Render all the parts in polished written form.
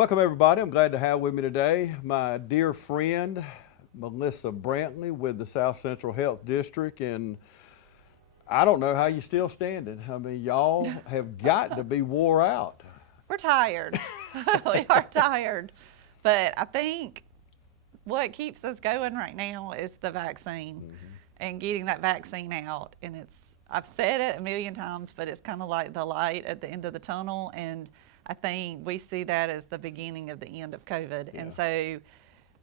Welcome everybody. I'm glad to have with me today my dear friend Melissa Brantley with the South Central Health District, and I don't know how you're still standing. I mean, y'all have got to be wore out. We're tired. We are tired. But I think what keeps us going right now is the vaccine and getting that vaccine out. And I've said it a million times, but it's kind of like the light at the end of the tunnel. And I think we see that as the beginning of the end of COVID. Yeah. And so,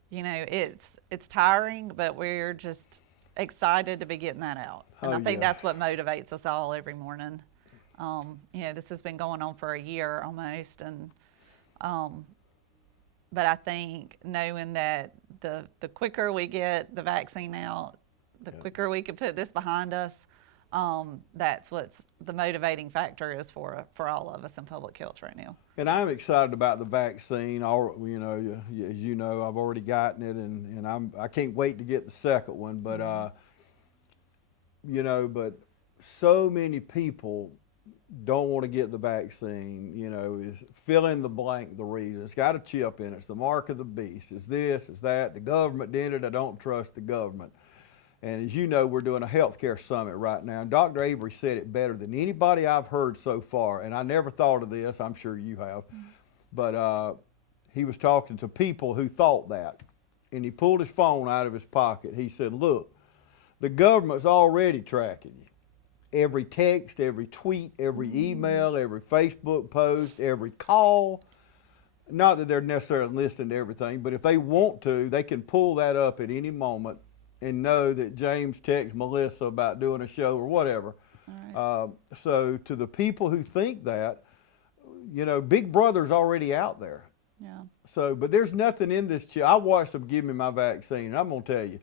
you know, it's tiring, but we're just excited to be getting that out. And I think that's what motivates us all every morning. You know, this has been going on for a year almost, and but I think knowing that the quicker we get the vaccine out, the quicker we can put this behind us. That's what's the motivating factor is for all of us in public health right now. And I'm excited about the vaccine. You know, as you know, I've already gotten it, and I can't wait to get the second one. But you know, but so many people don't want to get the vaccine. You know, is fill in the blank the reason. It's got a chip in it. It's the mark of the beast. It's this, it's that. The government did it. I don't trust the government. And as you know, we're doing a healthcare summit right now. And Dr. Avery said it better than anybody I've heard so far. And I never thought of this. I'm sure you have. But he was talking to people who thought that. And he pulled his phone out of his pocket. He said, look, the government's already tracking you. Every text, every tweet, every email, every Facebook post, every call. Not that they're necessarily listening to everything, but if they want to, they can pull that up at any moment and know that James texted Melissa about doing a show or whatever. Right. So to the people who think that, you know, Big Brother's already out there. Yeah. So, but there's nothing in this chip. I watched them give me my vaccine, and I'm going to tell you,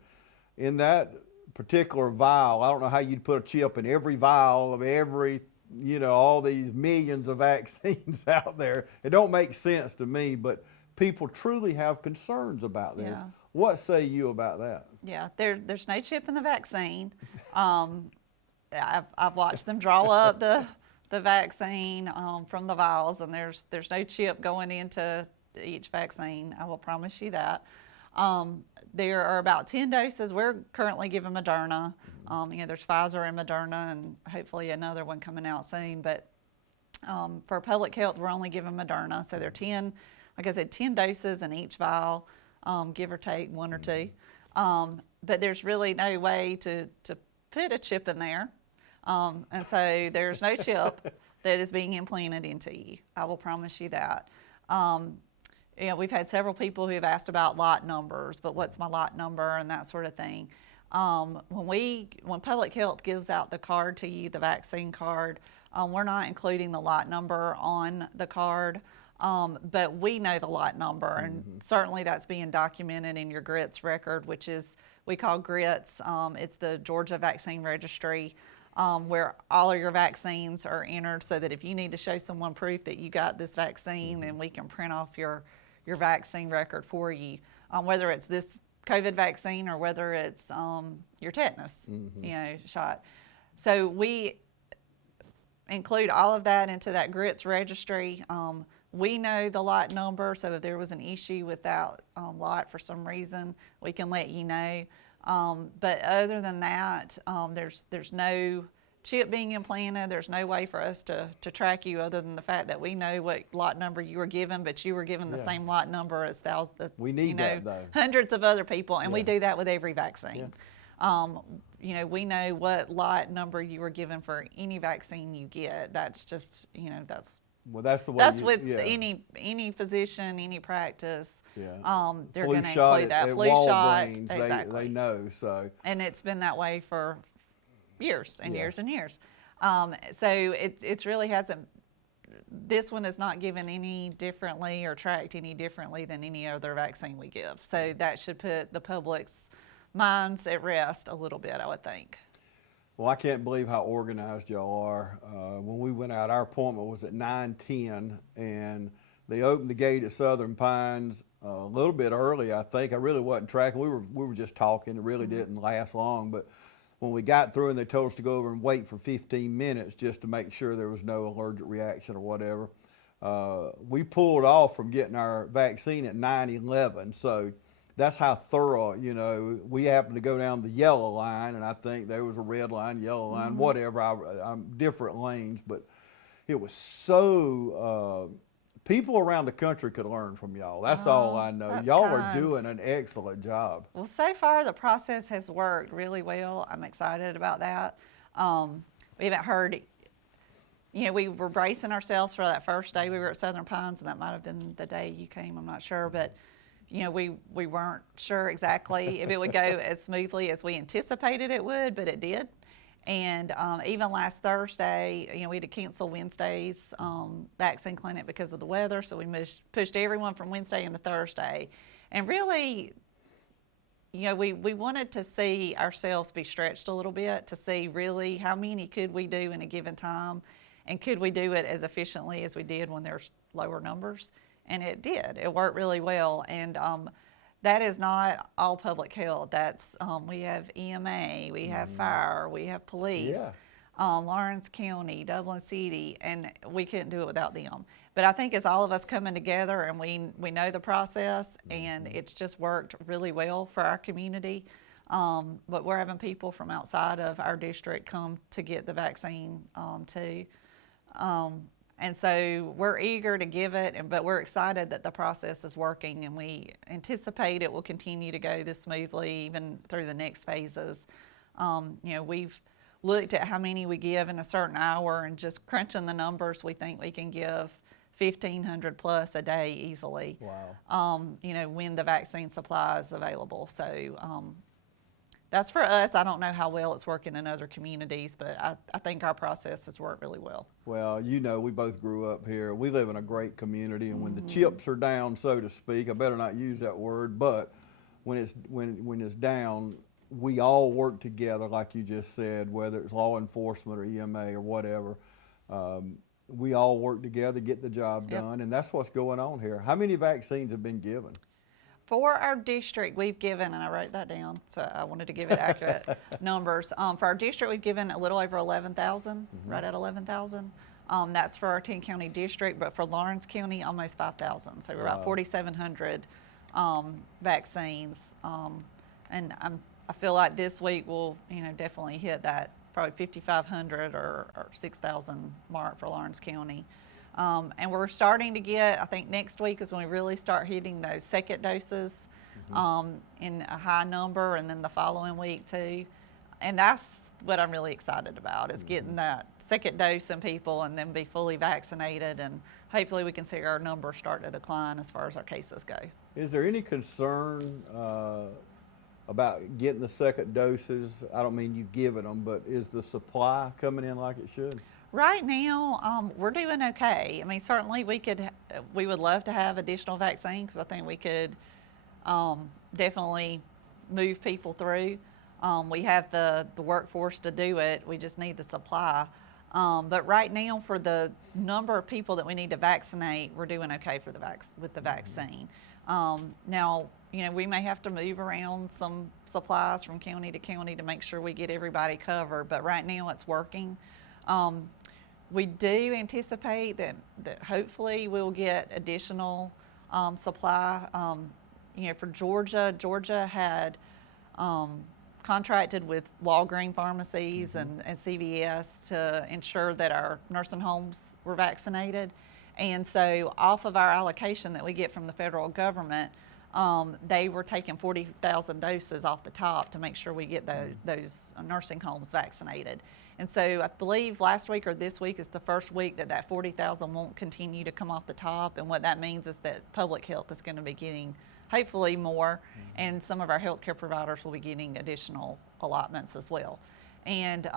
in that particular vial, I don't know how you'd put a chip in every vial of every, you know, all these millions of vaccines out there. It don't make sense to me, but people truly have concerns about this. Yeah. What say you about that? Yeah, there's no chip in the vaccine. I've watched them draw up the vaccine from the vials, and there's no chip going into each vaccine. I will promise you that. There are about 10 doses. We're currently giving Moderna. You know, there's Pfizer and Moderna, and hopefully another one coming out soon. But for public health, we're only giving Moderna. So there are 10, like I said, 10 doses in each vial. Give or take one or two. But there's really no way to put a chip in there. And so there's no chip that is being implanted into you. I will promise you that. You know, we've had several people who have asked about lot numbers, but what's my lot number and that sort of thing. When public health gives out the card to you, the vaccine card, we're not including the lot number on the card. But we know the lot number, and certainly that's being documented in your GRITS record, which is, we call GRITS, it's the Georgia Vaccine Registry, where all of your vaccines are entered, so that if you need to show someone proof that you got this vaccine, then we can print off your vaccine record for you, whether it's this COVID vaccine or whether it's your tetanus you know, shot. So we include all of that into that GRITS registry. We know the lot number, so if there was an issue with that lot for some reason, we can let you know. But other than that, there's no chip being implanted. There's no way for us to track you other than the fact that we know what lot number you were given, but you were given the same lot number as thousands, we need that, though. Hundreds of other people, and we do that with every vaccine. You know, we know what lot number you were given for any vaccine you get. That's just, you know, that's the way. That's with any physician, any practice. They're going to include that flu shot. Exactly. They know. So. And it's been that way for years and years and years. So it's really hasn't. This one is not given any differently or tracked any differently than any other vaccine we give. So that should put the public's minds at rest a little bit, I would think. Well, I can't believe how organized y'all are. When we went out, our appointment was at 9:10, and they opened the gate at Southern Pines a little bit early, I think. I really wasn't tracking. We were just talking. It really didn't last long. But when we got through and they told us to go over and wait for 15 minutes just to make sure there was no allergic reaction or whatever, we pulled off from getting our vaccine at 9/11. So that's how thorough, you know, we happened to go down the yellow line, and I think there was a red line, yellow line, whatever, I'm different lanes, but it was so, people around the country could learn from y'all. That's all I know. That's Y'all are kind. doing an excellent job. Well, so far the process has worked really well. I'm excited about that. We haven't heard, you know, we were bracing ourselves for that first day we were at Southern Pines, and that might have been the day you came, I'm not sure, but you know, we weren't sure exactly if it would go as smoothly as we anticipated it would, but it did. And even last Thursday, you know, we had to cancel Wednesday's vaccine clinic because of the weather, so we pushed everyone from Wednesday into Thursday. And really, you know, we wanted to see ourselves be stretched a little bit to see really how many could we do in a given time, and could we do it as efficiently as we did when there's lower numbers. And it did. It worked really well. And that is not all public health. That's we have EMA, we have fire, we have police, Lawrence County, Dublin City, and we couldn't do it without them. But I think it's all of us coming together, and we know the process, and it's just worked really well for our community. But we're having people from outside of our district come to get the vaccine too. And so we're eager to give it, but we're excited that the process is working, and we anticipate it will continue to go this smoothly even through the next phases. You know, we've looked at how many we give in a certain hour, and just crunching the numbers, we think we can give 1,500 plus a day easily. Wow. You know, when the vaccine supply is available. So that's for us. I don't know how well it's working in other communities, but I think our process has worked really well. Well, you know, we both grew up here. We live in a great community, and when the chips are down, so to speak, I better not use that word, but when it's down, we all work together, like you just said, whether it's law enforcement or EMA or whatever. We all work together, get the job done, and that's what's going on here. How many vaccines have been given? For our district, we've given, and I wrote that down, so I wanted to give it accurate numbers. For our district, we've given a little over 11,000, right at 11,000. That's for our 10-county district, but for Lawrence County, almost 5,000. So we're about 4,700 vaccines. And I feel like this week we'll, you know, definitely hit that probably 5,500 or 6,000 mark for Lawrence County. And we're starting to get, I think next week is when we really start hitting those second doses in a high number, and then the following week too. And that's what I'm really excited about, is getting that second dose in people and then be fully vaccinated, and hopefully we can see our numbers start to decline as far as our cases go. Is there any concern about getting the second doses? I don't mean you giving them, but is the supply coming in like it should? Right now, we're doing okay. I mean, certainly we would love to have additional vaccine, because I think we could definitely move people through. We have the workforce to do it. We just need the supply. But right now, for the number of people that we need to vaccinate, we're doing okay for with the vaccine. Now, you know, we may have to move around some supplies from county to county to make sure we get everybody covered, but right now it's working. We do anticipate that hopefully we'll get additional supply. You know, for Georgia had contracted with Walgreens pharmacies and CVS to ensure that our nursing homes were vaccinated. And so off of our allocation that we get from the federal government, they were taking 40,000 doses off the top to make sure we get those nursing homes vaccinated. And so I believe last week or this week is the first week that 40,000 won't continue to come off the top. And what that means is that public health is going to be getting hopefully more, and some of our healthcare providers will be getting additional allotments as well. And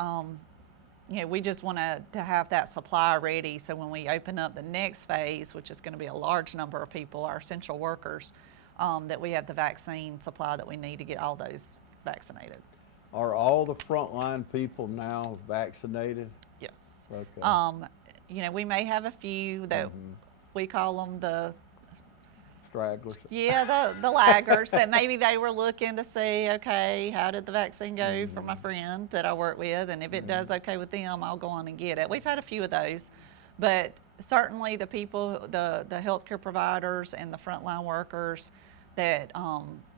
you know, we just want to have that supply ready, so when we open up the next phase, which is going to be a large number of people, our essential workers, that we have the vaccine supply that we need to get all those vaccinated. Are all the frontline people now vaccinated? Yes. Okay. You know, we may have a few that we call them the Stragglers. Yeah, the laggards that maybe they were looking to see, okay, how did the vaccine go for my friend that I work with, and if it does okay with them, I'll go on and get it. We've had a few of those, but certainly the people, the healthcare providers and the frontline workers that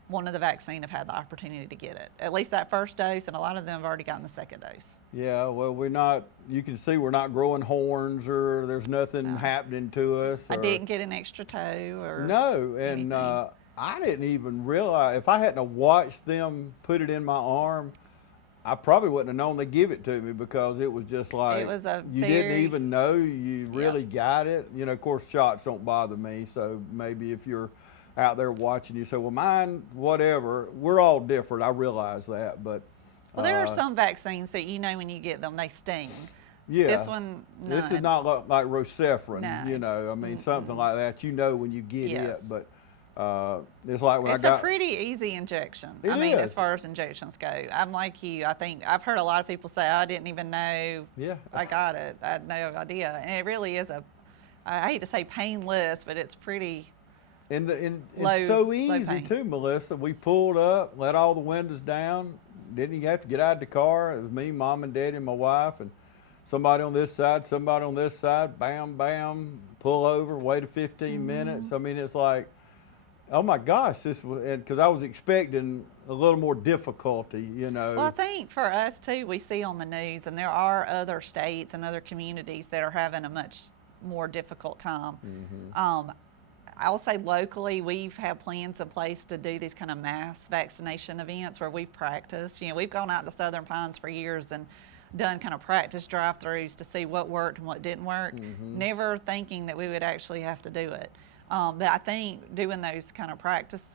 wanted the vaccine have had the opportunity to get it. At least that first dose, and a lot of them have already gotten the second dose. Yeah, well, we're not, you can see we're not growing horns, or there's nothing happening to us. I didn't get an extra toe or No, and anything. I didn't even realize, if I hadn't have watched them put it in my arm, I probably wouldn't have known they give it to me, because it was just like, It was a you didn't very- even know you really got it. You know, of course, shots don't bother me, so maybe if you're out there watching, you say, well, mine, whatever. We're all different, I realize that, but. Well, there are some vaccines that when you get them, they sting. Yeah. This one, This is none. not like Rocephin, No. you know, I mean, something like that, you know when you get Yes. it, but it's like when It's I got. a pretty easy injection. It I mean, is. as far as injections go, I'm like you. I think I've heard a lot of people say, I didn't even know Yeah. I got it. I had no idea. And it really is I hate to say painless, but it's pretty. And Low- it's so low easy pain. too, Melissa. We pulled up, let all the windows down. Didn't even have to get out of the car. It was me, Mom and Daddy, and my wife, and somebody on this side, somebody on this side. Bam, bam, pull over, wait 15 minutes. I mean, it's like, oh my gosh, this was, because I was expecting a little more difficulty, you know. Well, I think for us too, we see on the news, and there are other states and other communities that are having a much more difficult time. I'll say locally, we've had plans in place to do these kind of mass vaccination events where we've practiced. We've gone out to Southern Pines for years and done kind of practice drive-throughs to see what worked and what didn't work, never thinking that we would actually have to do it. But I think doing those kind of practice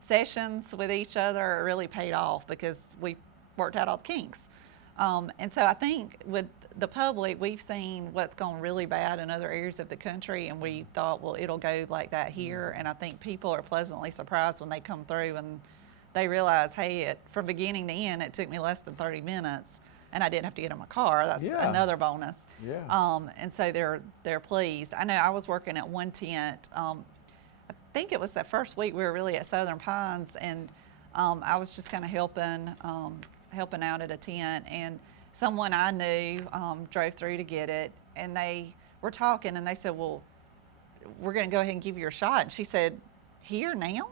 sessions with each other really paid off, because we worked out all the kinks. And so I think with the public, we've seen what's gone really bad in other areas of the country, and we thought, well, it'll go like that here. And I think people are pleasantly surprised when they come through and they realize, hey, from beginning to end, it took me less than 30 minutes, and I didn't have to get in my car. That's another bonus. Yeah. And so they're pleased. I know I was working at one tent. I think it was that first week we were really at Southern Pines, and I was just kind of helping out at a tent, and someone I knew drove through to get it, and they were talking, and they said, well, we're going to go ahead and give you your shot. And she said, here now?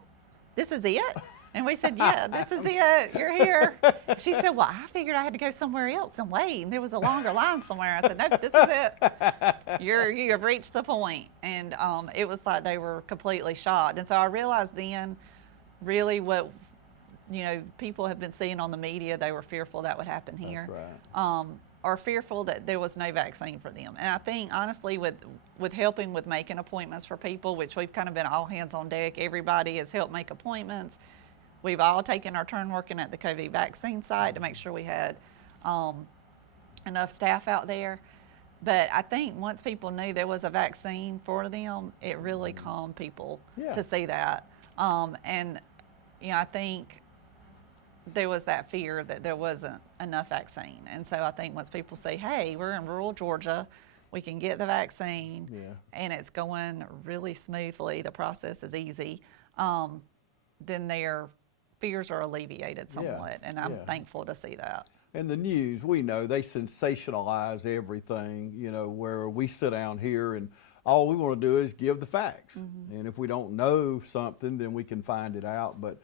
This is it? And we said, yeah, this is it. You're here. She said, well, I figured I had to go somewhere else and wait, and there was a longer line somewhere. I said, nope, this is it. You have reached the point. And it was like they were completely shocked. And so I realized then really what people have been seeing on the media. They were fearful that would happen here. That's right. Or fearful that there was no vaccine for them. And I think, honestly, with helping with making appointments for people, which we've kind of been all hands on deck, everybody has helped make appointments. We've all taken our turn working at the COVID vaccine site to make sure we had enough staff out there. But I think once people knew there was a vaccine for them, it really calmed people to see that. And I think there was that fear that there wasn't enough vaccine. And so I think once people say, hey, we're in rural Georgia, we can get the vaccine, and it's going really smoothly, the process is easy, then their fears are alleviated somewhat. And I'm thankful to see that. And the news, we know, they sensationalize everything, where we sit down here and all we want to do is give the facts. And if we don't know something, then we can find it out. But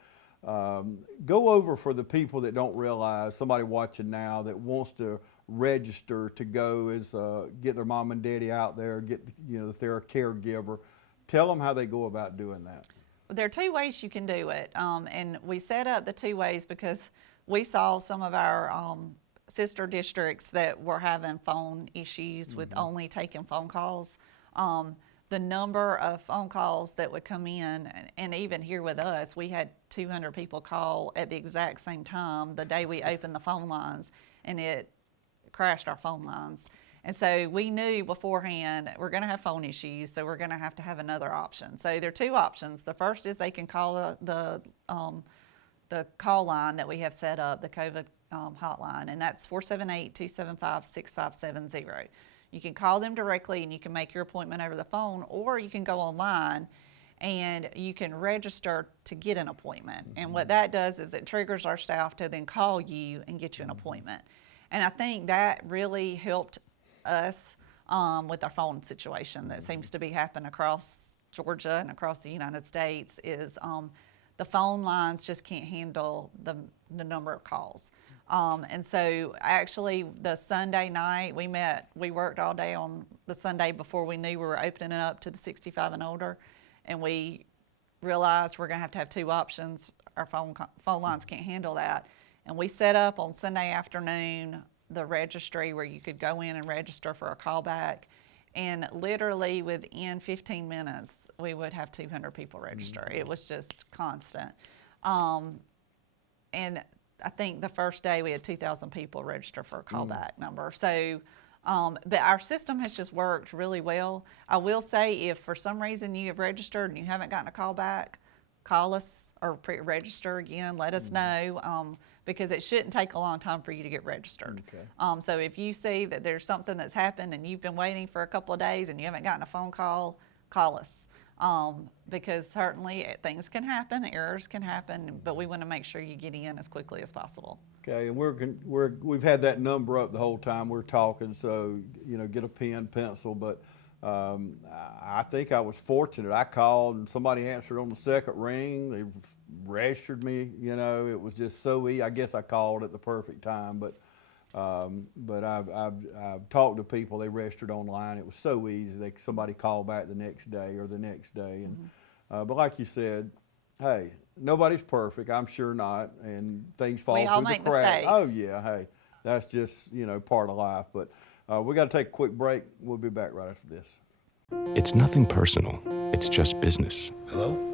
go over for the people that don't realize, somebody watching now that wants to register to go get their mom and daddy out there, if they're a caregiver, tell them how they go about doing that. There are two ways you can do it, and we set up the two ways because we saw some of our sister districts that were having phone issues with only taking phone calls. The number of phone calls that would come in, and even here with us, we had 200 people call at the exact same time the day we opened the phone lines, and it crashed our phone lines. And so we knew beforehand we're going to have phone issues, so we're going to have another option. So there are two options. The first is they can call the call line that we have set up, the COVID hotline, and that's 478-275-6570. You can call them directly and you can make your appointment over the phone, or you can go online and you can register to get an appointment. And what that does is it triggers our staff to then call you and get you an appointment. And I think that really helped us with our phone situation that seems to be happening across Georgia and across the United States is the phone lines just can't handle the number of calls. And so actually the Sunday night we worked all day on the Sunday before we knew we were opening it up to the 65 and older, and we realized we're gonna have to have two options. Our phone lines can't handle that. And we set up on Sunday afternoon the registry where you could go in and register for a callback. And literally within 15 minutes, we would have 200 people register. It was just constant. And I think the first day we had 2,000 people register for a callback number. So, but our system has just worked really well. I will say if for some reason you have registered and you haven't gotten a call back, call us or register again, let us know, because it shouldn't take a long time for you to get registered. Okay. So if you see that there's something that's happened and you've been waiting for a couple of days and you haven't gotten a phone call, call us. Because certainly things can happen, errors can happen, but we want to make sure you get in as quickly as possible. Okay, and we've had that number up the whole time we're talking, so, you know, get a pen, pencil, but I think I was fortunate. I called and somebody answered on the second ring. They registered me, you know, it was just so easy. I guess I called at the perfect time, but I've talked to people, they registered online. It was so easy. Somebody called back the next day or the next day. And, but like you said, hey, nobody's perfect. I'm sure not. And things fall We all through the make cracks. mistakes. Oh yeah, hey, that's just, you know, part of life. But we got to take a quick break. We'll be back right after this. It's nothing personal. It's just business. Hello?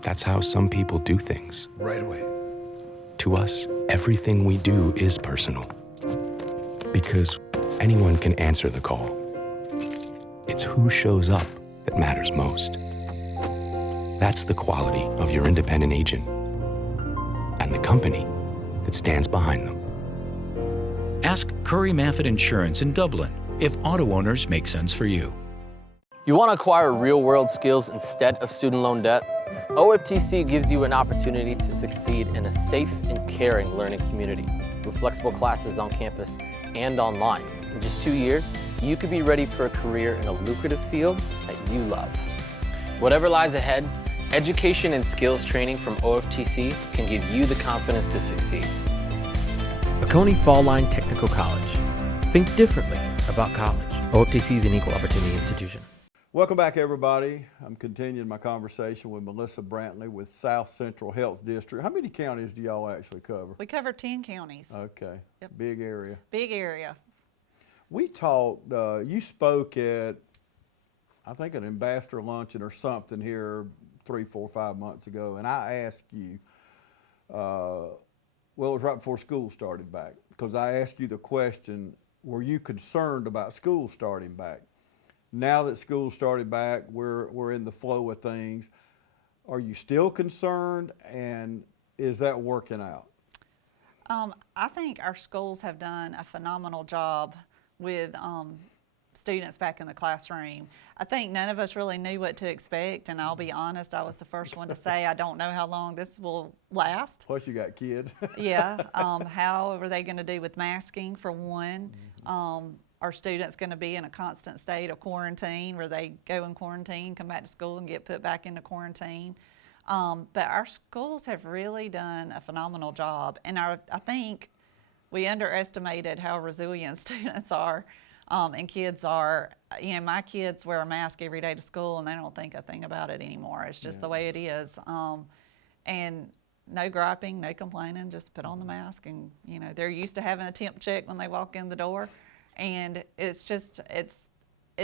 That's how some people do things. Right away. To us, everything we do is personal. Because anyone can answer the call. It's who shows up that matters most. That's the quality of your independent agent and the company that stands behind them. Ask Curry Maffett Insurance in Dublin if auto owners make sense for you. You want to acquire real-world skills instead of student loan debt? OFTC gives you an opportunity to succeed in a safe and caring learning community with flexible classes on campus and online. In just 2 years, you could be ready for a career in a lucrative field that you love. Whatever lies ahead, education and skills training from OFTC can give you the confidence to succeed. Oconee Fall Line Technical College. Think differently about college. OFTC is an equal opportunity institution. Welcome back, everybody. I'm continuing my conversation with Melissa Brantley with South Central Health District. How many counties do y'all actually cover? We cover 10 counties. Okay, Yep. Big area. Big area. We talked, you spoke at, I think, an ambassador luncheon or something here 3, 4, 5 months ago, and I asked you, well, it was right before school started back, because I asked you the question, were you concerned about school starting back? Now that school started back, we're in the flow of things. Are you still concerned, and is that working out? I think our schools have done a phenomenal job with students back in the classroom. I think none of us really knew what to expect, and I'll be honest, I was the first one to say I don't know how long this will last. Plus you got kids. Yeah, how are they going to do with masking for one? Are students going to be in a constant state of quarantine where they go in quarantine, come back to school and get put back into quarantine? But our schools have really done a phenomenal job, and I think we underestimated how resilient students are and kids are. You know, my kids wear a mask every day to school and they don't think a thing about it anymore. It's just the way it is. And no griping, no complaining, just put on the mask, and you know, they're used to having a temp check when they walk in the door. And it's just, it's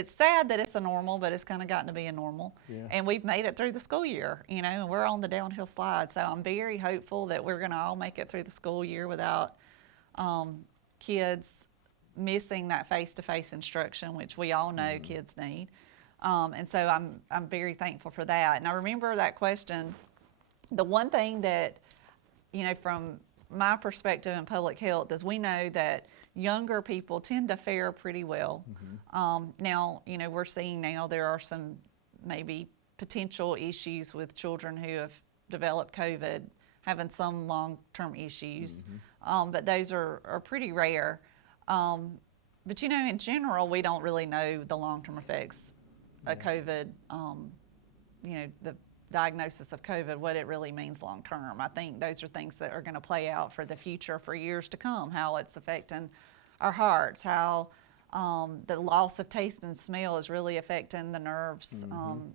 sad that it's a normal, but it's kind of gotten to be a normal. Yeah. And we've made it through the school year, you know, and we're on the downhill slide. So I'm very hopeful that we're going to all make it through the school year without kids missing that face-to-face instruction, which we all know kids need. And so I'm very thankful for that. And I remember that question. The one thing that, you know, from my perspective in public health is we know that younger people tend to fare pretty well. Now, you know, we're seeing now there are some maybe potential issues with children who have developed COVID, having some long-term issues, but those are pretty rare. But you know, in general, we don't really know the long-term effects of COVID, you know, the diagnosis of COVID, what it really means long-term. I think those are things that are going to play out for the future for years to come, how it's affecting our hearts, how the loss of taste and smell is really affecting the nerves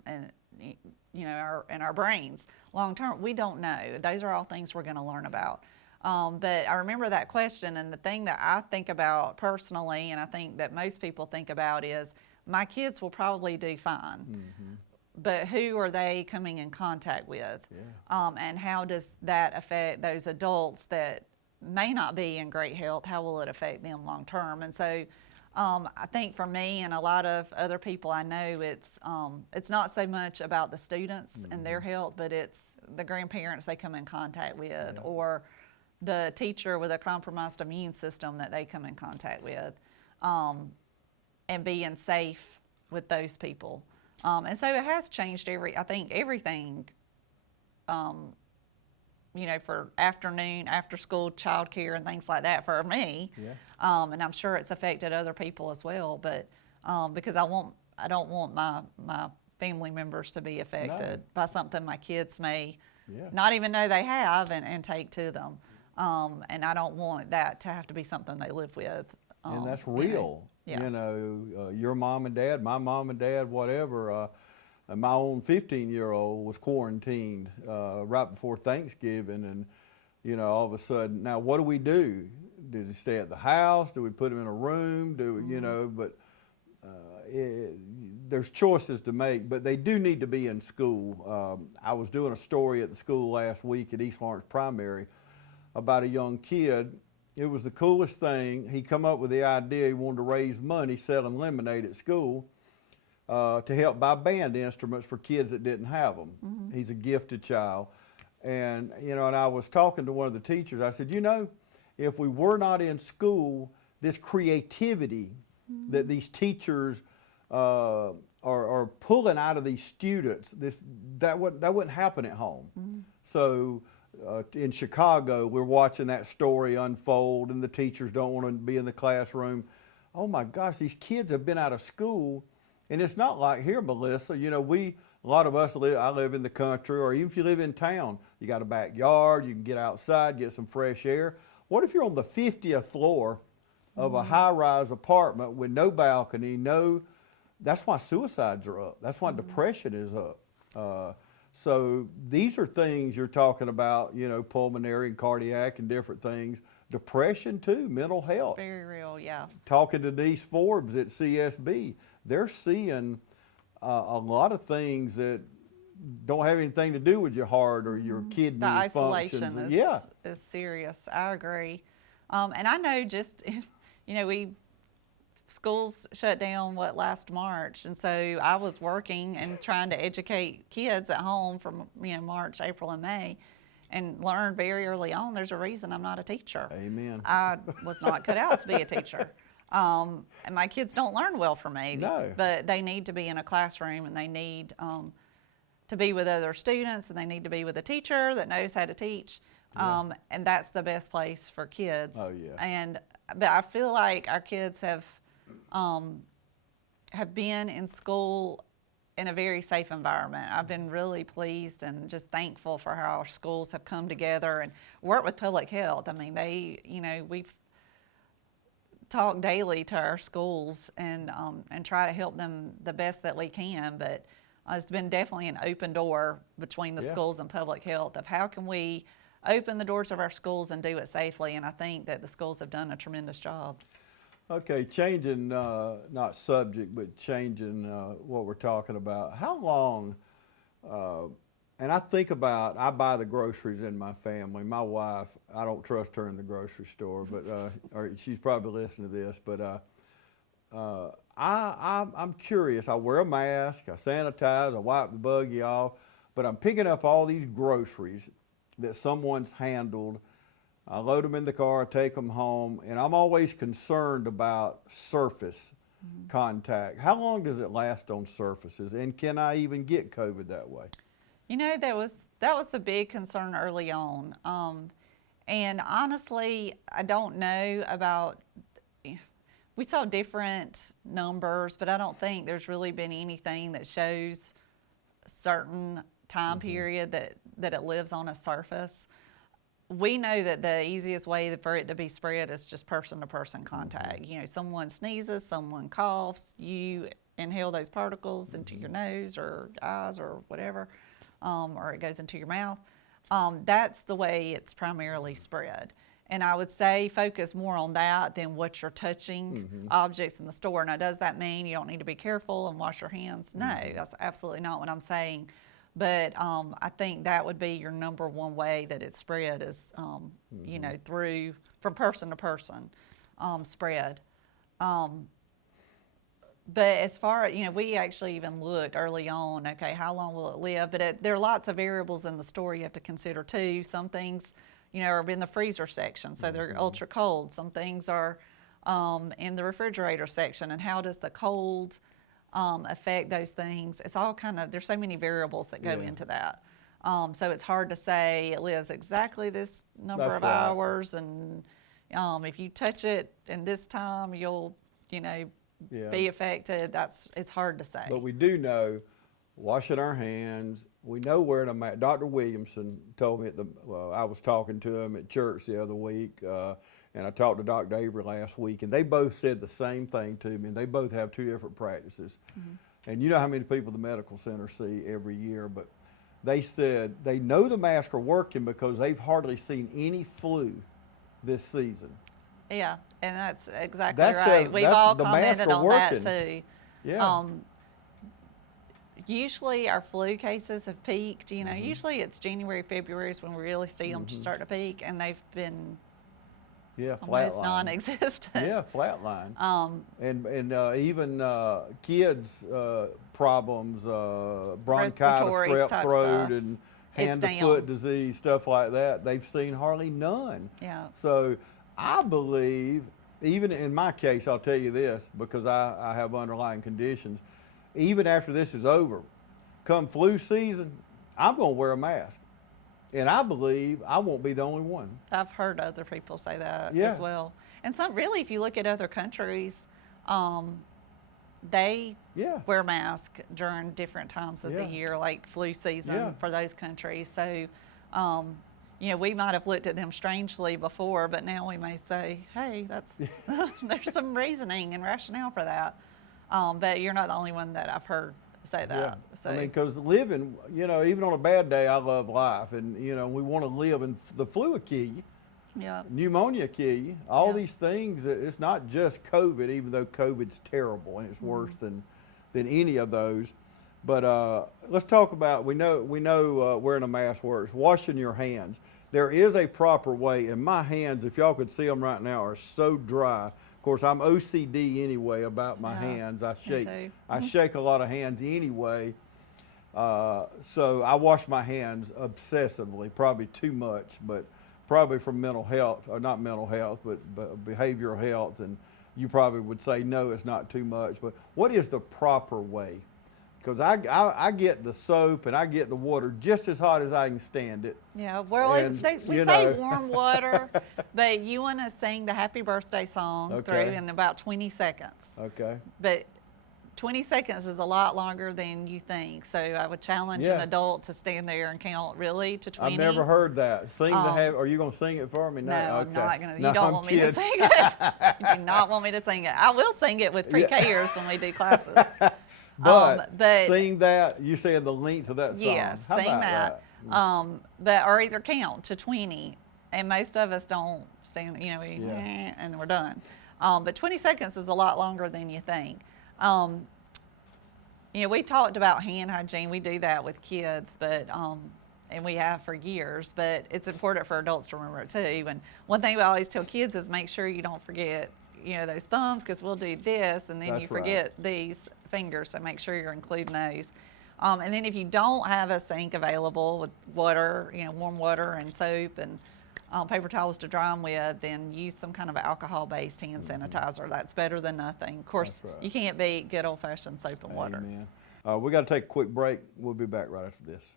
and, you know, our brains long-term. We don't know. Those are all things we're going to learn about. But I remember that question, and the thing that I think about personally, and I think that most people think about, is my kids will probably do fine, but who are they coming in contact with? And how does that affect those adults that may not be in great health? How will it affect them long term? And so I think for me and a lot of other people I know, it's not so much about the students and their health, but it's the grandparents they come in contact with, or the teacher with a compromised immune system that they come in contact with, and being safe with those people. And so it has changed I think everything, you know, for afternoon, after school childcare and things like that for me. And I'm sure it's affected other people as well, but because I don't want my family members to be affected by something my kids may not even know they have and take to them. And I don't want that to have to be something they live with. And that's real. You know, your mom and dad, my mom and dad, whatever. My own 15-year-old was quarantined right before Thanksgiving, and you know, all of a sudden, now what do we do? Does he stay at the house? Do we put him in a room? Do we, you know? But there's choices to make, but they do need to be in school. I was doing a story at the school last week at East Lawrence Primary about a young kid. It was the coolest thing. He come up with the idea he wanted to raise money selling lemonade at school to help buy band instruments for kids that didn't have them. He's a gifted child. And, you know, and I was talking to one of the teachers. I said, you know, if we were not in school, this creativity that these teachers are pulling out of these students, that wouldn't happen at home. So in Chicago, we're watching that story unfold, and the teachers don't want to be in the classroom. Oh my gosh, these kids have been out of school, and it's not like here, Melissa. You know, a lot of us I live in the country, or even if you live in town, you got a backyard, you can get outside, get some fresh air. What if you're on the 50th floor of a high-rise apartment with no balcony, that's why suicides are up. That's why depression is up. So these are things you're talking about, you know, pulmonary and cardiac and different things. Depression too, mental health. Very real, yeah. Talking to Denise Forbes at CSB, they're seeing a lot of things that don't have anything to do with your heart or your kidney The isolation functions. is serious. I agree. And I know just, you know, schools shut down, last March, and so I was working and trying to educate kids at home from, you know, March, April, and May, and learned very early on there's a reason I'm not a teacher. Amen. I was not cut out to be a teacher. And my kids don't learn well from me, but they need to be in a classroom, and they need to be with other students, and they need to be with a teacher that knows how to teach. And that's the best place for kids. Oh, yeah. But I feel like our kids have been in school in a very safe environment. I've been really pleased and just thankful for how our schools have come together and worked with public health. I mean, we've talked daily to our schools and try to help them the best that we can, but it's been definitely an open door between the schools and public health of how can we open the doors of our schools and do it safely, and I think that the schools have done a tremendous job. Okay, changing, not subject, but changing what we're talking about. How long, and I buy the groceries in my family. My wife, I don't trust her in the grocery store, but or she's probably listening to this, but I'm curious. I wear a mask, I sanitize, I wipe the buggy off, but I'm picking up all these groceries that someone's handled. I load them in the car, take them home, and I'm always concerned about surface contact. How long does it last on surfaces, and can I even get COVID that way? You know, that was the big concern early on, and honestly, I don't know about. we saw different numbers, but I don't think there's really been anything that shows a certain time period that it lives on a surface. We know that the easiest way for it to be spread is just person-to-person contact. You know, someone sneezes, someone coughs, you inhale those particles into your nose or eyes or whatever, or it goes into your mouth. That's the way it's primarily spread. And I would say focus more on that than what you're touching objects in the store. Now, does that mean you don't need to be careful and wash your hands? No, that's absolutely not what I'm saying. But I think that would be your number one way that it's spread is, you know, from person to person spread. But as far as, you know, we actually even looked early on, okay, how long will it live? But there are lots of variables in the store you have to consider too. Some things, you know, are in the freezer section, so they're ultra cold. Some things are in the refrigerator section, and how does the cold affect those things? It's all kind of, there's so many variables that go into that. So it's hard to say it lives exactly this number of hours, and if you touch it in this time, you'll, you know, be affected. It's hard to say. But we do know washing our hands. We know wearing a mask. Dr. Williamson told me I was talking to him at church the other week, and I talked to Dr. Avery last week, and they both said the same thing to me, and they both have two different practices. And you know how many people the medical center see every year, but they said they know the masks are working because they've hardly seen any flu this season. Yeah, and that's exactly right. We've all commented on that too. Yeah. Usually our flu cases have peaked. You know, usually it's January, February is when we really see them start to peak, and they've been almost non-existent. Yeah, flatline. And even kids' problems, bronchitis, strep throat, and hand to foot disease, stuff like that, they've seen hardly none. Yeah. So I believe, even in my case, I'll tell you this, because I have underlying conditions, even after this is over, come flu season, I'm going to wear a mask. And I believe I won't be the only one. I've heard other people say that as well. And really, if you look at other countries, they wear masks during different times of the year, like flu season for those countries. So, you know, we might have looked at them strangely before, but now we may say, hey, that's there's some reasoning and rationale for that. But you're not the only one that I've heard say that. Yeah. So. I mean, because living, you know, even on a bad day, I love life. And, you know, we want to live, and the flu will kill you. Yeah. Pneumonia kill you. All these things, it's not just COVID, even though COVID's terrible and it's worse than any of those. But let's talk about, we know wearing a mask works. Washing your hands. There is a proper way, and my hands, if y'all could see them right now, are so dry. Of course, I'm OCD anyway about my hands. I shake a lot of hands anyway. So I wash my hands obsessively, probably too much, but probably from mental health, or not mental health, but behavioral health. And you probably would say, no, it's not too much. But what is the proper way? Because I get the soap and I get the water just as hot as I can stand it. Yeah, well, we say warm water, but you want to sing the happy birthday song through in about 20 seconds. Okay. But 20 seconds is a lot longer than you think. So I would challenge an adult to stand there and count really to 20. I've never heard that. Are you going to sing it for me? No, I'm not going to. You don't want me to sing it. You do not want me to sing it. I will sing it with pre-Kers when we do classes. But sing that, you said the length of that song. Yes, How sing about that. Or either count to 20. And most of us don't stand, you know, and we're done. But 20 seconds is a lot longer than you think. You know, we talked about hand hygiene. We do that with kids, but and we have for years. But it's important for adults to remember it too. And one thing we always tell kids is make sure you don't forget, you know, those thumbs, because we'll do this, and then you forget these fingers. So make sure you're including those. And then if you don't have a sink available with water, you know, warm water and soap and paper towels to dry them with, then use some kind of alcohol-based hand sanitizer. That's better than nothing. Of course, you can't beat good old-fashioned soap and water. Amen. We got to take a quick break. We'll be back right after this.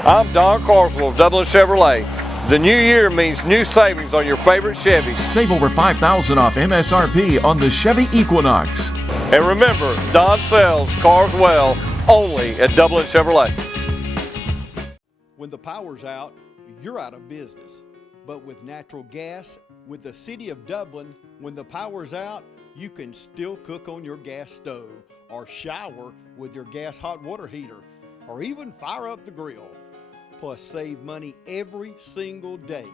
I'm Don Carswell of Dublin Chevrolet. The new year means new savings on your favorite Chevys. Save over $5,000 off MSRP on the Chevy Equinox. And remember, Don sells cars well, only at Dublin Chevrolet. When the power's out, you're out of business. But with natural gas, with the City of Dublin, when the power's out, you can still cook on your gas stove, or shower with your gas hot water heater, or even fire up the grill. Plus save money every single day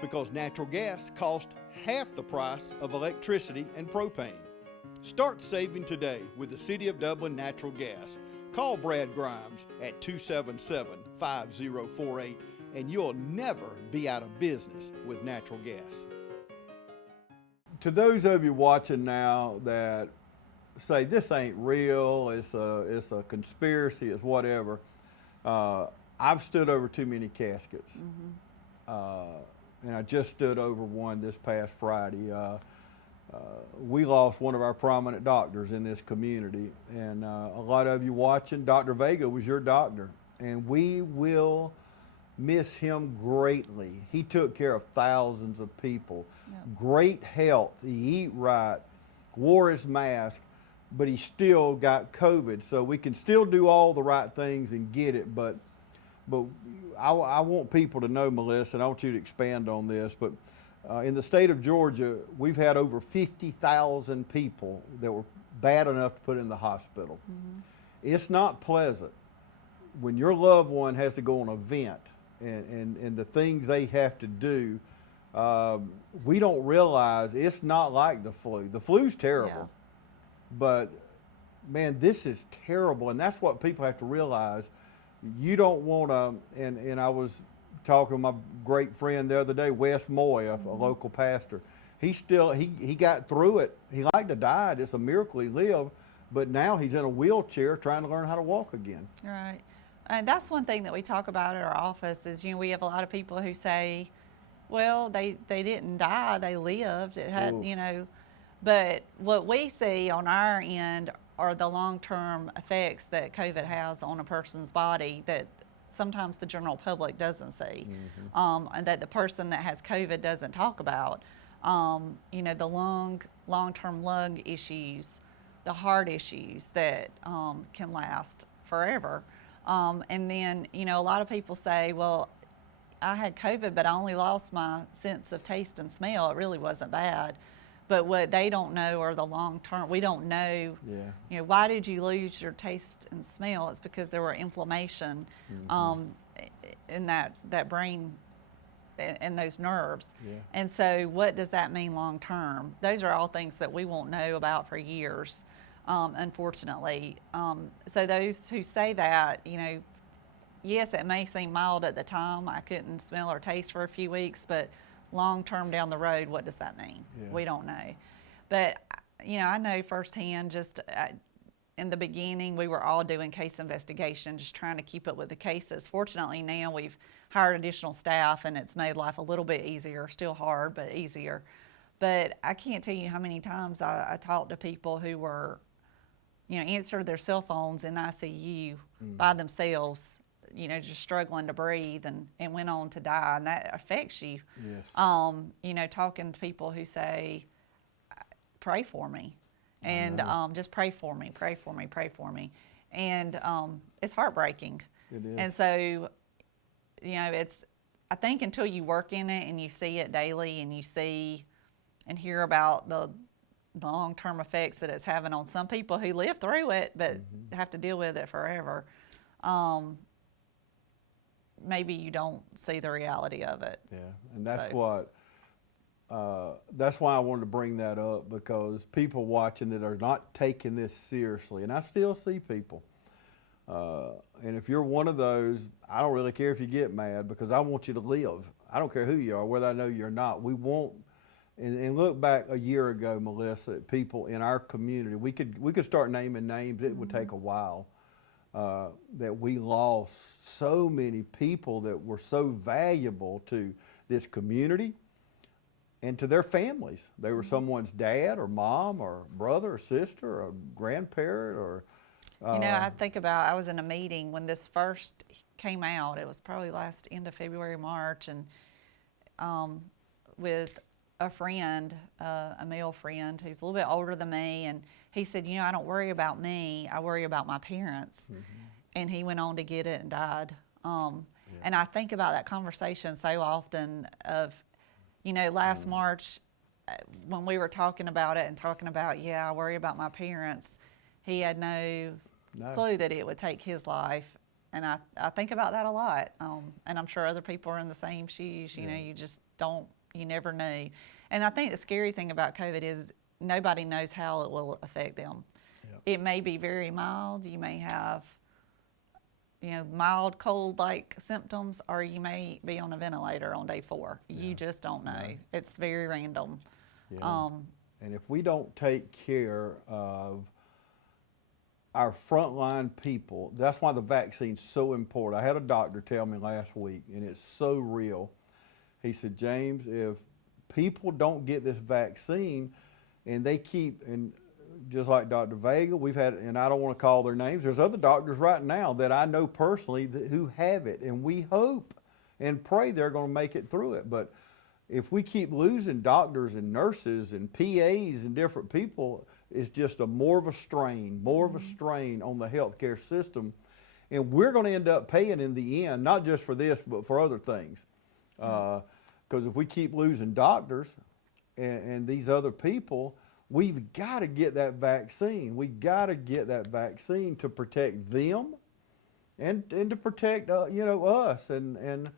because natural gas costs half the price of electricity and propane. Start saving today with the City of Dublin Natural Gas. Call Brad Grimes at 277-5048 and you'll never be out of business with natural gas. To those of you watching now that say this ain't real, it's a conspiracy, it's whatever, I've stood over too many caskets. And I just stood over one this past Friday. We lost one of our prominent doctors in this community, and a lot of you watching, Dr. Vega was your doctor, and we will miss him greatly. He took care of thousands of people. Yep. Great health, he eat right, wore his mask, but he still got COVID. So we can still do all the right things and get it, but I want people to know, Melissa, and I want you to expand on this, but in the state of Georgia, we've had over 50,000 people that were bad enough to put in the hospital. It's not pleasant when your loved one has to go on a vent and the things they have to do. We don't realize it's not like the flu. The flu's terrible, but man, this is terrible, and that's what people have to realize. You don't want to, and I was talking with my great friend the other day, Wes Moy, a local pastor. He got through it. He liked to die. It's a miracle he lived, but now he's in a wheelchair trying to learn how to walk again. Right. And that's one thing that we talk about at our office is, we have a lot of people who say, well, they didn't die, they lived. It had, but what we see on our end are the long-term effects that COVID has on a person's body that sometimes the general public doesn't see, and that the person that has COVID doesn't talk about. The long-term lung issues, the heart issues that can last forever. And then, a lot of people say, well, I had COVID, but I only lost my sense of taste and smell. It really wasn't bad. But what they don't know are the long term. We don't know, why did you lose your taste and smell? It's because there were inflammation in that brain and those nerves. And so what does that mean long term? Those are all things that we won't know about for years, unfortunately. So those who say that, yes, it may seem mild at the time. I couldn't smell or taste for a few weeks, but long term down the road, what does that mean? We don't know. But, I know firsthand, just in the beginning, we were all doing case investigation, just trying to keep up with the cases. Fortunately, now we've hired additional staff and it's made life a little bit easier, still hard, but easier. But I can't tell you how many times I talked to people who were, answered their cell phones in ICU by themselves, just struggling to breathe and went on to die, and that affects you. Talking to people who say, pray for me, and just pray for me, pray for me, pray for me. And it's heartbreaking. It is. And so, I think until you work in it and you see it daily and you see and hear about the long-term effects that it's having on some people who live through it but have to deal with it forever, maybe you don't see the reality of it. And that's that's why I wanted to bring that up, because people watching that are not taking this seriously, and I still see people. And if you're one of those, I don't really care if you get mad, because I want you to live. I don't care who you are, whether I know you or not. We won't. And look back a year ago, Melissa, at people in our community. We could start naming names. It would take a while. That we lost so many people that were so valuable to this community and to their families. They were someone's dad or mom or brother or sister or grandparent or... I think about, I was in a meeting when this first came out. It was probably end of February, March, and with a friend, a male friend who's a little bit older than me, and he said, I don't worry about me, I worry about my parents. And he went on to get it and died. And I think about that conversation so often of, last March, when we were talking about it and talking about, I worry about my parents, he had no clue that it would take his life. And I think about that a lot. And I'm sure other people are in the same shoes. You just don't, you never know. And I think the scary thing about COVID is nobody knows how it will affect them. It may be very mild. You may have, mild cold-like symptoms, or you may be on a ventilator on day 4. You just don't know. No. It's very random. And if we don't take care of our frontline people, that's why the vaccine's so important. I had a doctor tell me last week, and it's so real. He said, James, if people don't get this vaccine and they keep, and just like Dr. Vega, we've had, and I don't want to call their names, there's other doctors right now that I know personally who have it, and we hope and pray they're going to make it through it. But if we keep losing doctors and nurses and PAs and different people, it's just more of a strain on the healthcare system. And we're going to end up paying in the end, not just for this, but for other things. Because if we keep losing doctors and these other people, we've got to get that vaccine. We've got to get that vaccine to protect them and to protect us and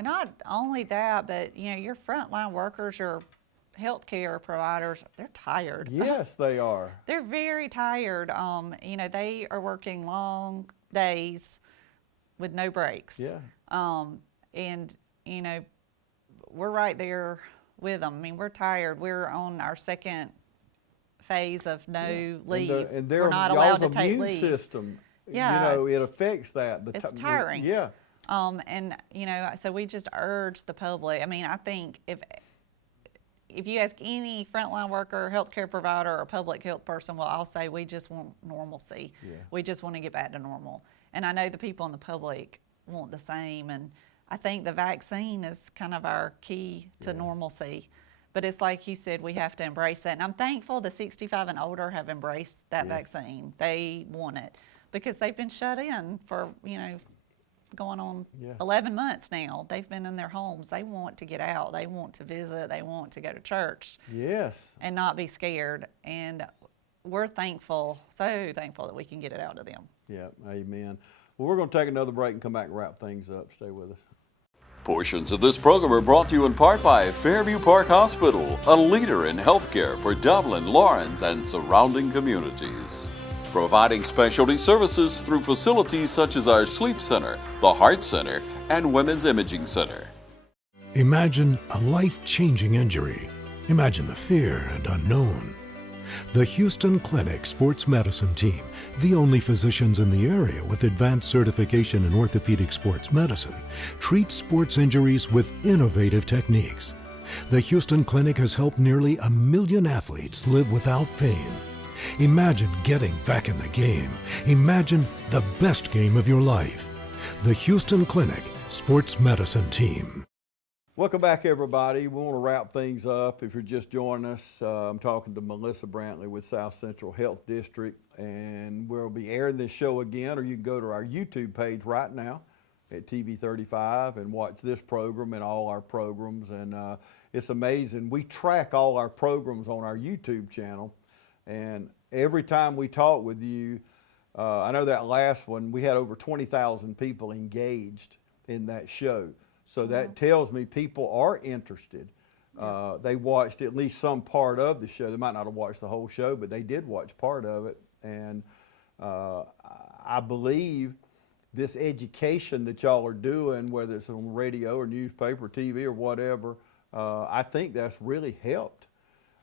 not only that, but your frontline workers, your healthcare providers, they're tired. Yes, they are. They're very tired. They are working long days with no breaks. Yeah. And we're right there with them. I mean, we're tired. We're on our second phase of no leave. And we're not allowed to take immune leave. System, Yeah. it affects that. It's tiring. Yeah. And so we just urge the public. I mean, I think if you ask any frontline worker, healthcare provider, or public health person, will all say we just want normalcy. Yeah. We just want to get back to normal. And I know the people in the public want the same. And I think the vaccine is kind of our key to normalcy. But it's like you said, we have to embrace that. And I'm thankful the 65 and older have embraced that vaccine. They want it because they've been shut in for, going on 11 months now. They've been in their homes. They want to get out. They want to visit. They want to go to church. Yes. And not be scared. And we're thankful, so thankful that we can get it out to them. Yeah, amen. Well, we're going to take another break and come back and wrap things up. Stay with us. Portions of this program are brought to you in part by Fairview Park Hospital, a leader in healthcare for Dublin, Lawrence, and surrounding communities. Providing specialty services through facilities such as our Sleep Center, the Heart Center, and Women's Imaging Center. Imagine a life-changing injury. Imagine the fear and unknown. The Houston Clinic Sports Medicine Team, the only physicians in the area with advanced certification in orthopedic sports medicine, treats sports injuries with innovative techniques. The Houston Clinic has helped nearly 1 million athletes live without pain. Imagine getting back in the game. Imagine the best game of your life. The Houston Clinic Sports Medicine Team. Welcome back, everybody. We want to wrap things up. If you're just joining us, I'm talking to Melissa Brantley with South Central Health District, and we'll be airing this show again, or you can go to our YouTube page right now at TV35 and watch this program and all our programs. And it's amazing. We track all our programs on our YouTube channel. And every time we talk with you, I know that last one, we had over 20,000 people engaged in that show. So that tells me people are interested. They watched at least some part of the show. They might not have watched the whole show, but they did watch part of it. And I believe this education that y'all are doing, whether it's on radio or newspaper, TV or whatever, I think that's really helped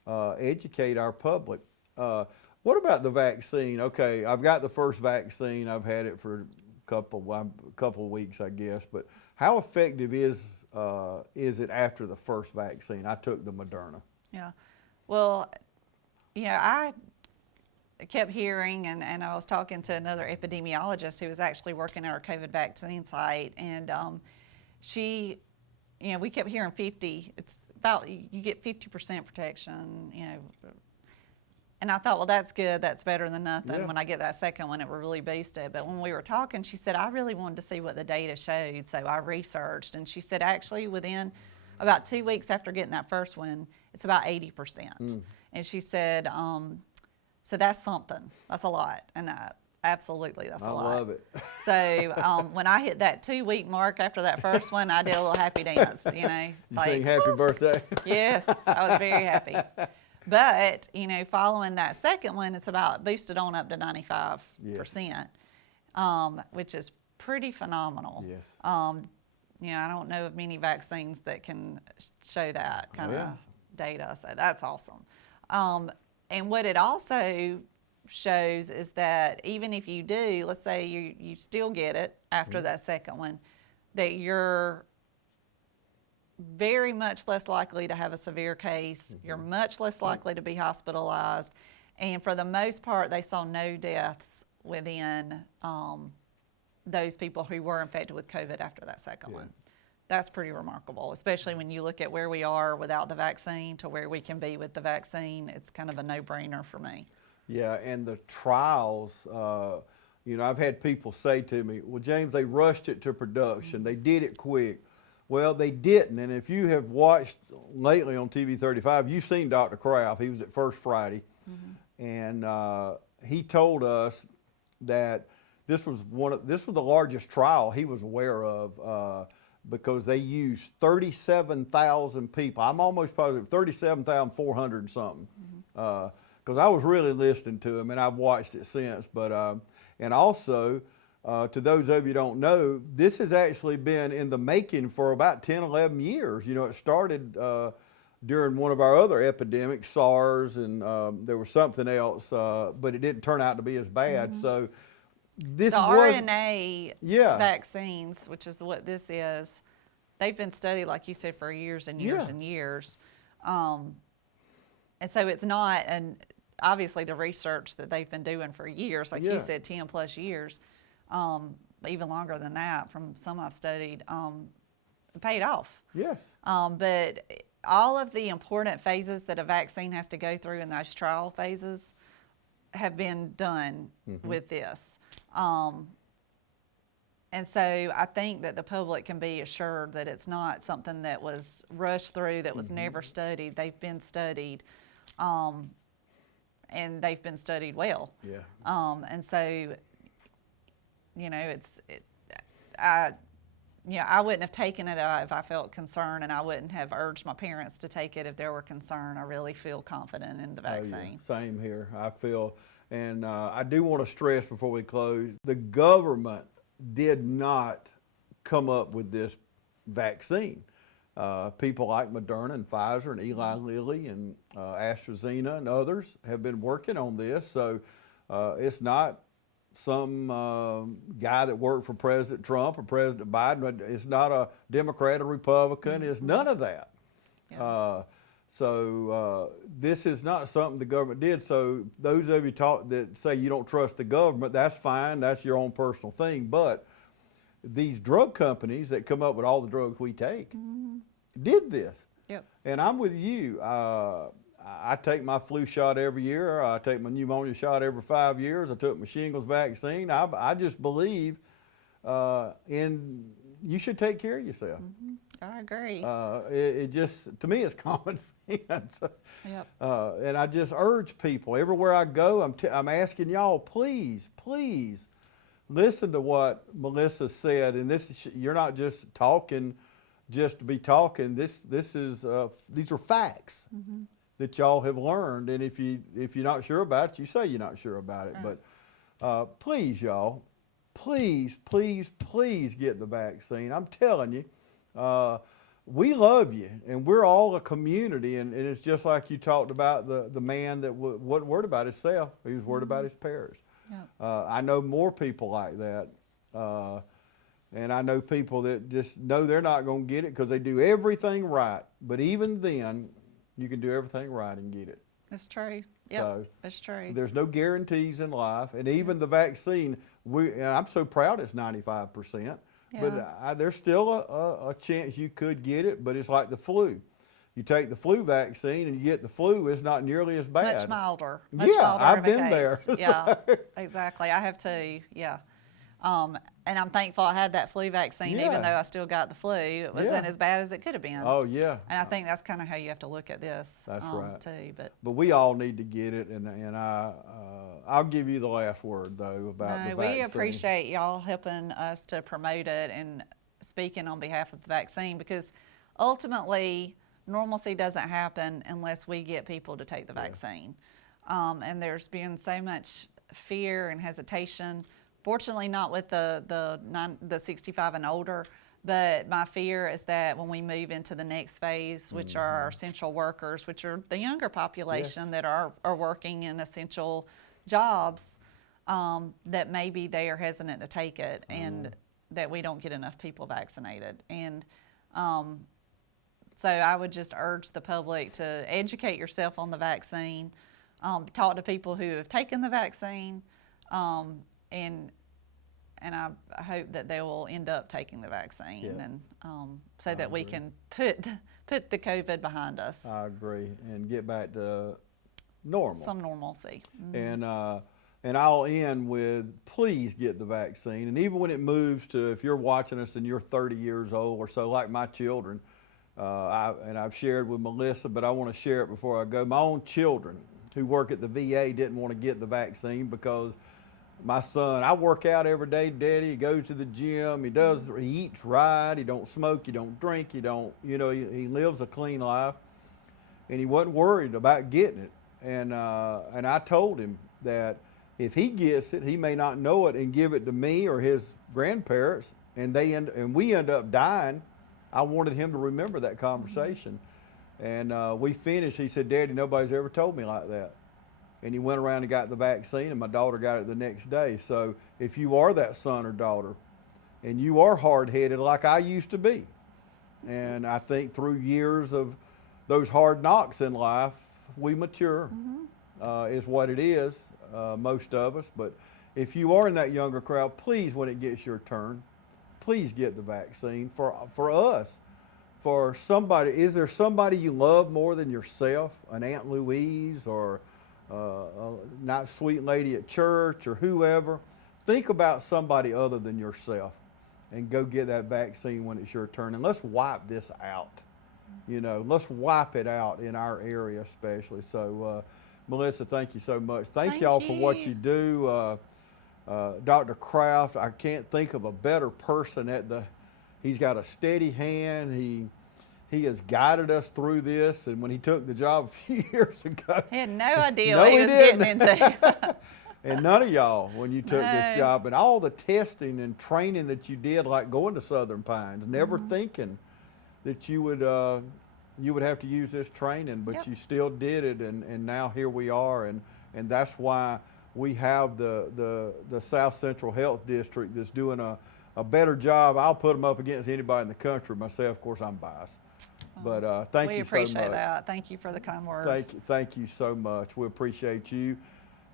educate our public. What about the vaccine? Okay, I've got the first vaccine. I've had it for a couple of weeks, I guess. But how effective is it after the first vaccine? I took the Moderna. Yeah. Well, I kept hearing, and I was talking to another epidemiologist who was actually working at our COVID vaccine site, and she you know, we kept hearing 50. It's about, you get 50% protection, you know. And I thought, well, that's good. That's better than nothing. Yeah. When I get that second one, it will really boost it. But when we were talking, she said, I really wanted to see what the data showed. So I researched. And she said, actually, within about 2 weeks after getting that first one, it's about 80%. And she said, so that's something. That's a lot. And absolutely, that's a lot. I love it. So when I hit that 2 week mark after that first one, I did a little happy dance, you know. You sing happy birthday? Yes, I was very happy. But, you know, following that second one, it's about boosted on up to 95%, which is pretty phenomenal. Yes. You know, I don't know of many vaccines that can show that kind of data, so that's awesome. And what it also shows is that even if you do, let's say you still get it after that second one, that you're very much less likely to have a severe case. You're much less likely to be hospitalized. And for the most part, they saw no deaths within those people who were infected with COVID after that second one. That's pretty remarkable, especially when you look at where we are without the vaccine to where we can be with the vaccine. It's kind of a no-brainer for me. Yeah, and the trials, you know, I've had people say to me, well, James, they rushed it to production. They did it quick. Well, they didn't, and if you have watched lately on TV 35, you've seen Dr. Kraft. He was at First Friday, and he told us that this was the largest trial he was aware of because they used 37,000 people. I'm almost positive 37,400 and something, because I was really listening to him, and I've watched it since. But and also, to those of you who don't know, this has actually been in the making for about 10, 11 years. You know, it started during one of our other epidemics, SARS, and there was something else, but it didn't turn out to be as bad. So this the was RNA vaccines, which is what this is, they've been studied, like you said, for years and years and years. And so it's not, and obviously the research that they've been doing for years, like you said, 10 plus years, even longer than that from some I've studied, paid off. Yes. But all of the important phases that a vaccine has to go through in those trial phases have been done with this. And so I think that the public can be assured that it's not something that was rushed through, that was never studied. They've been studied, and they've been studied well. Yeah. And so, you know, I wouldn't have taken it if I felt concerned, and I wouldn't have urged my parents to take it if there were concern. I really feel confident in the vaccine. Oh, yeah. Same here. I feel, and I do want to stress before we close, the government did not come up with this vaccine. People like Moderna and Pfizer and Eli Lilly and AstraZeneca and others have been working on this. So it's not some guy that worked for President Trump or President Biden. It's not a Democrat or Republican. It's none of that. Yeah. So this is not something the government did. So those of you that say you don't trust the government, that's fine. That's your own personal thing. But these drug companies that come up with all the drugs we take did this. Yep. And I'm with you. I take my flu shot every year. I take my pneumonia shot every 5 years. I took my shingles vaccine. I just believe you should take care of yourself. I agree. It just, to me, it's common sense. Yep. And I just urge people, everywhere I go, I'm asking y'all, please, please listen to what Melissa said. And you're not just talking just to be talking. These are facts that y'all have learned. And if you're not sure about it, you say you're not sure about it. Right. But please, y'all, please, please, please get the vaccine. I'm telling you. We love you, and we're all a community, and it's just like you talked about the man that wasn't worried about himself, he was worried about his parish. Yeah. I know more people like that, and I know people that just know they're not going to get it because they do everything right, but even then, you can do everything right and get it. That's true. Yeah, so that's true. There's no guarantees in life, and even the vaccine, and I'm so proud it's 95%. But there's still a chance you could get it, but it's like the flu. You take the flu vaccine and you get the flu, it's not nearly as bad. Much milder. I've been there. Yeah, exactly. I have too, yeah. And I'm thankful I had that flu vaccine, even though I still got the flu. It wasn't as bad as it could have been. Oh, yeah. And I think that's kind of how you have to look at this. That's right. Too, but we all need to get it, and I'll give you the last word, though, about the vaccine. We appreciate y'all helping us to promote it and speaking on behalf of the vaccine, because ultimately normalcy doesn't happen unless we get people to take the vaccine. And there's been so much fear and hesitation. Fortunately, not with the 65 and older, but my fear is that when we move into the next phase, which are our essential workers, which are the younger population that are working in essential jobs, that maybe they are hesitant to take it, and that we don't get enough people vaccinated. And so I would just urge the public to educate yourself on the vaccine, talk to people who have taken the vaccine, and I hope that they will end up taking the vaccine, and so that we can put the COVID behind us. I agree, and get back to normal. Some normalcy. And I'll end with, please get the vaccine. And even when it moves to, if you're watching us and you're 30 years old or so, like my children, I've shared with Melissa, but I want to share it before I go. My own children who work at the VA didn't want to get the vaccine because my son, I work out every day, Daddy. He goes to the gym. He eats right. He don't smoke. He don't drink. He lives a clean life, and he wasn't worried about getting it. And I told him that if he gets it, he may not know it and give it to me or his grandparents, and we end up dying. I wanted him to remember that conversation, and we finished. He said, "Daddy, nobody's ever told me like that." And he went around and got the vaccine, and my daughter got it the next day. So if you are that son or daughter, and you are hard-headed like I used to be, and I think through years of those hard knocks in life, we mature, is what it is, most of us. But if you are in that younger crowd, please, when it gets your turn, please get the vaccine for us. For somebody, is there somebody you love more than yourself? An Aunt Louise or a nice sweet lady at church or whoever? Think about somebody other than yourself and go get that vaccine when it's your turn. And let's wipe this out. Let's wipe it out in our area especially. So, Melissa, thank you so much. Thank y'all for what you do. Dr. Kraft, I can't think of a better person he's got a steady hand. He has guided us through this, and when he took the job a few years ago, he had no idea what he was getting into. And none of y'all, when you took this job, and all the testing and training that you did, like going to Southern Pines, never thinking that you would have to use this training, but you still did it, and now here we are, and that's why we have the South Central Health District that's doing a better job. I'll put them up against anybody in the country. Myself, of course, I'm biased. But thank you so much. We appreciate that. Thank you for the kind words. Thank you so much. We appreciate you.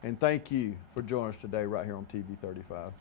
And thank you for joining us today right here on TV 35.